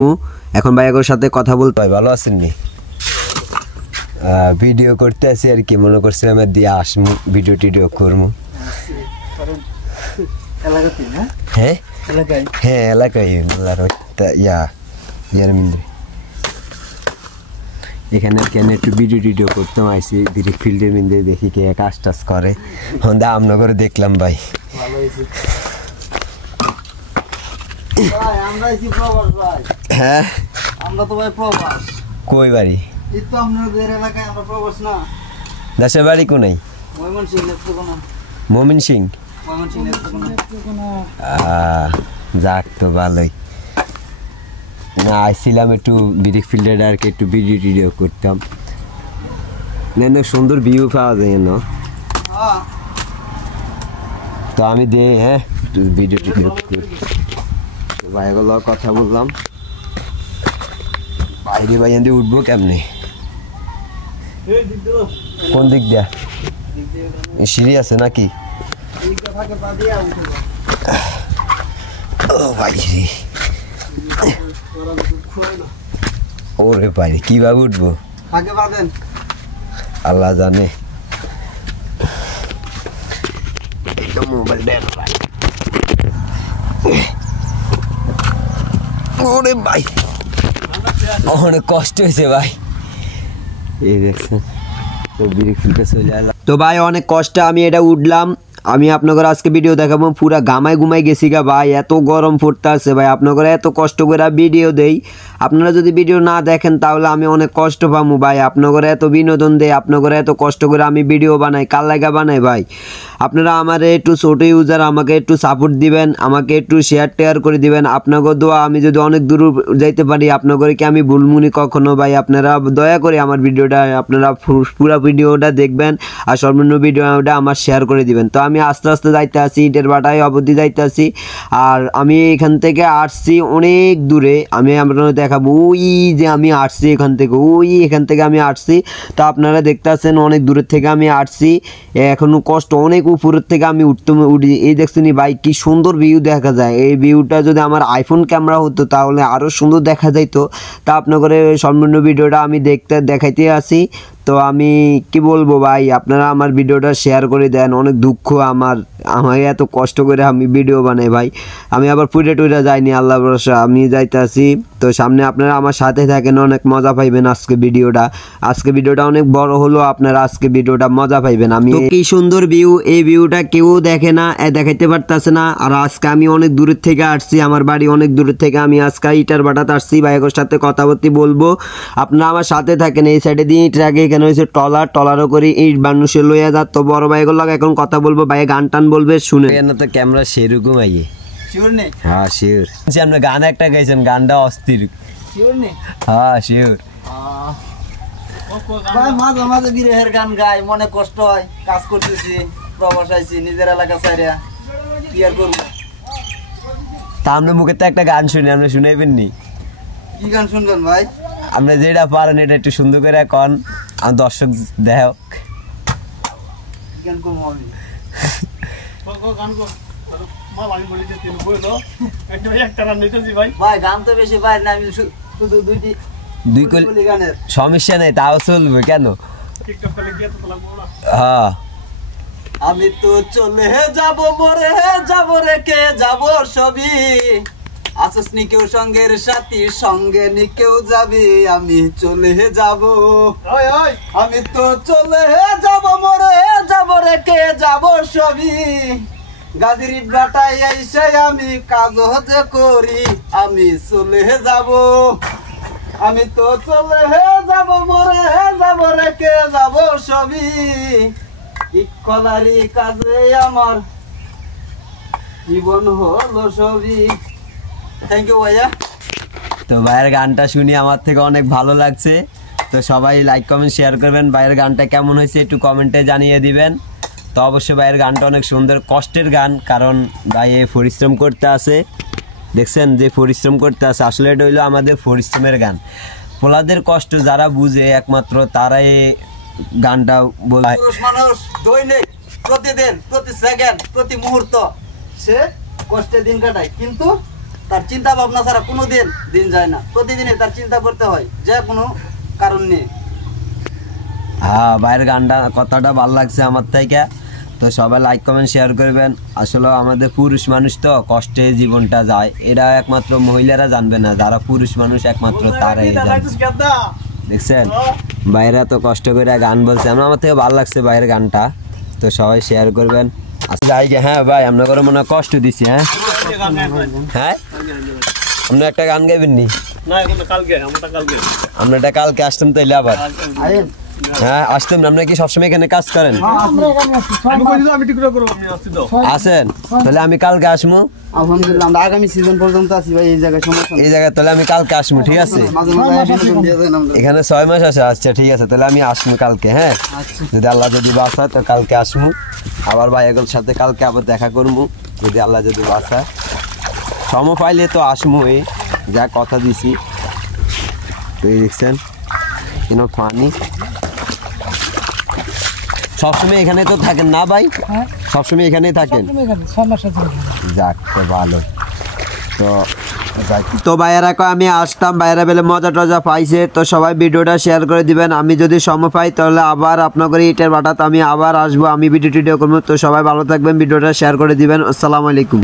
এখন ভাইয়ার সাথে কথা বলতে হয়। ভালো আছেন নি? ভিডিও করতে আসি আর কি, মনে করছিলাম দিয়ে আসমু ভিডিও টিডিও করবো। হ্যাঁ হ্যাঁ এলাকায় এখানে কেন একটু ভিডিও টিডিও করতাম আইসি ডিরেক্ট ফিল্ডের মিন্দে দেখি কে কাজ টাজ করে। হন্দা আমনা করে দেখলাম ভাই। হ্যাঁ আমরা তো ভাই প্রবাস। কই বাড়ি? এই তো আপনাদের এলাকায় আমরা প্রবাস না। দেশের বাড়ি কোনাই? ময়মনসিংহ নেত্রকোনা। ময়মনসিংহ? ময়মনসিংহ নেত্রকোনা। যাক তো ভালোই। না আইছিলাম একটু বিরিক ফিল্ডের আর কি একটু ভিডিও টিডিও করতাম। না সুন্দর ভিউ পাওয়া যায় না তো আমি দে হ্যাঁ একটু ভিডিও টিডিও ভাইগুলো কথা বললাম। বাইরে বাইরে দিয়ে উঠবো কেমনে? কোন দিক দিয়া? সিঁড়ি আছে নাকি? ও বাইরে ওরে বাইরে কিভাবে উঠবো আল্লাহ জানে। মোবাইল ওরে ভাই অনেক কষ্ট হয়েছে ভাই। এই দেখছেন তো ব্রেক ফিল্ডে চলে এলাম তো ভাই অনেক কষ্টে আমি এটা উঠলাম। আমি আপনাদের আজকে ভিডিও দেখাবো পুরা গামায় ঘুমাই গেছি গা ভাই, এত গরম পড়তে আছে ভাই। আপনাদের এত কষ্ট করে ভিডিও দেই, আপনারা যদি ভিডিও না দেখেন তাহলে আমি অনেক কষ্ট পাবো ভাই। আপনাদের এত বিনোদন দেয়, আপনাদের এত কষ্ট করে আমি ভিডিও বানাই, কার লাগা বানাই ভাই? আপনারা আমার একটু ছোট ইউজার, আমাকে একটু সাপোর্ট দিবেন, আমাকে একটু শেয়ার টেয়ার করে দিবেন। আপনাদের দোয়া আমি যদি অনেক দূর যাইতে পারি, আপনাদের কি আমি ভুলমুনি কখনো ভাই? আপনারা দয়া করে আমার ভিডিওটা আপনারা পুরো ভিডিওটা দেখবেন আর সর্বনিম্ন ভিডিওটা আমার শেয়ার করে দিবেন। তো আমি আস্তে আস্তে যাইতে আসি, ইটের বাটায় অবধি যাইতে আসি। আর আমি এখান থেকে আসছি অনেক দূরে, আমি আপনারা দেখাবো ওই যে আমি আসছি এখান থেকে, এখান থেকে আমি আসছি। তো আপনারা দেখতে আসছেন অনেক দূরের থেকে আমি আসছি, এখনো কষ্ট অনেক উপরের থেকে আমি উঠি। এই দেখছেন ভাই কি সুন্দর ভিউ দেখা যায়। এই ভিউটা যদি আমার আইফোন ক্যামেরা হতো তাহলে আরও সুন্দর দেখা যাইতো। তা আপনাদের সর্বনিম্ন ভিডিওটা আমি দেখাইতে আসি। তো আমি কি বলবো ভাই, আপনারা আমার ভিডিওটা শেয়ার করে দেন। অনেক দুঃখ আমার এত কষ্ট করে আমি ভিডিও বানাই ভাই। আমি আবার পুরে টুরে যাইনি, আল্লাহ ভরসা আমি যাইতে আসি। তো সামনে আপনারা আমার সাথে থাকেন, অনেক মজা পাইবেন আজকে ভিডিওটা অনেক বড় হলো, আপনারা আজকে ভিডিওটা মজা পাইবেন। আমি কি সুন্দর ভিউ, এই ভিউটা কেউ দেখে না, দেখাইতে পারতেছে না। আর আজকে আমি অনেক দূরের থেকে আসছি, আমার বাড়ি অনেক দূরের থেকে আমি আজকে ইটার বাটাতে আসছি। ভাইয়ের সাথে কথাবার্তি বলবো, আপনারা আমার সাথে থাকেন। এই সাইডে দিয়ে ইট রাখে, এখানে হয়েছে টলারও করি ইট মানুষের লইয়া যা। তো বড় ভাইগুলো এখন কথা বলবো, ভাই গান টান বলবে শুনে না। তো ক্যামেরা সেরকম আইয়ে শিওর নেই? হ্যাঁ শিওর। আমরা গান একটা গাইছেন, গানটা অস্থির। শিওর নেই? হ্যাঁ শিওর। ভাই মাঝে মাঝে বিরহের গান গাই, মনে কষ্ট হয়, কাজ করতেছি, প্রবাস আইছি, নিজের এলাকা ছাইরা কি আর করব। তা আমরা মুখে তো একটা গান শুনি, আপনি শুনাইবেন নি? কি গান শুনবেন ভাই? আপনি যেটা পারেন এটা একটু সুন্দর করে কন, আমার দর্শক দেখ। গান করবো আমি ভাই, গান তো বেশি পারি না, আমি শুধু দুই কলি গানের। সমস্যা নেই, তাও চলবে কেন? হ্যাঁ আমি তো চলে যাব মরে যাব রেখে যাব সবই, আসস নি কেউ সঙ্গের সাথী, সঙ্গে নি কেউ যাবি, আমি চলে যাব। আমি তো চলে যাব মরে যাব রেখে যাব সবই, গাদির বাটায় এসে আমি কাজ হতে করি, আমি চলে যাব। আমি তো চলে যাব মরে যাব রেখে যাব সবই, ইকলারি কাজে আমার জীবন হলো সবই। থ্যাংক ইউ ভাইয়া। তো ভাইয়ের গানটা শুনি আমার থেকে অনেক ভালো লাগছে। তো সবাই লাইক কমেন্ট শেয়ার করবেন। ভাইয়ের গানটা কেমন হয়েছে একটু কমেন্টে জানিয়ে দিবেন। তো অবশ্যই ভাইয়ের গানটা অনেক সুন্দর, কষ্টের গান, কারণ ভাই পরিশ্রম করতে আসে। দেখছেন যে পরিশ্রম করতে আসে, আসলে এটা হইলো আমাদের পরিশ্রমের গান। পোলাদের কষ্ট যারা বুঝে একমাত্র তারাই গানটা বলে। পুরুষ মানুষ দৈনিক প্রতিদিন প্রতি সেকেন্ড প্রতি মুহূর্ত সে কষ্টে দিন কাটায়, কিন্তু তার চিন্তা ভাবনা ছাড়া কোনো দিন যায় না, প্রতিদিনই তার চিন্তা করতে হয় যে কোনো কারণ নিয়ে। হ্যাঁ ভাইয়ের গানটা কথাটা ভালো লাগছে আমার থেকে। তো সবাই লাইক কমেন্ট শেয়ার করবেন। আসলে আমাদের পুরুষ মানুষ তো কষ্টে জীবনটা যায়, এটা একমাত্র মহিলারা জানবে না, যারা পুরুষ মানুষ একমাত্র তারাই জানবে। দেখছেন ভাইরা তো কষ্ট করে গান বলছে, আমার থেকে ভালো লাগছে ভাইয়ের গানটা। তো সবাই শেয়ার করবেন। যাই গে, হ্যাঁ ভাই আপনাকে মনে হয় কষ্ট দিছি। হ্যাঁ হ্যাঁ আপনি একটা গান গাইবেন নি? আমরা এটা কালকে আসতাম তাইলে আবার। হ্যাঁ আসতাম না। আপনি কি সবসময় এখানে কাজ করেন? আছেন? তাহলে আমি কালকে আসবো। আলহামদুলিল্লাহ, আমরা আগামী সিজন পর্যন্ত আছি ভাই এই জায়গায়, সমস্যা নেই। এই জায়গায় তাহলে আমি কালকে আসবো, ঠিক আছে? মাঝে মাঝে বিনোদন দিয়ে দেন আমরা। এখানে 6 মাস আছে। আচ্ছা ঠিক আছে, তাহলে আমি আসবো কালকে। হ্যাঁ আচ্ছা যদি আল্লাহ যদি বাঁচায় তো কালকে আসবো আবার ভাইয়াগুলোর সাথে, কালকে আবার দেখা করবো যদি আল্লাহ যদি বাঁচায়। সময় পাইলে তো আসবো, এই যা কথা দিছি। তো এই দেখছেন কেন পানি সবসময় এখানে তো থাকেন না ভাই? সবসময় এখানেই থাকেন? যাক তো ভালো। তো ভাইয়েরা কয় আমি আসতাম, ভাইয়েরা বেলে মজা টজা পাইছে। তো সবাই ভিডিওটা শেয়ার করে দিবেন। আমি যদি সময় পাই তাহলে আবার আপনাদের ইটের বাটাতে আমি আবার আসবো, আমি ভিডিও টিডিও করবো। তো সবাই ভালো থাকবেন, ভিডিওটা শেয়ার করে দিবেন। আসসালামু আলাইকুম।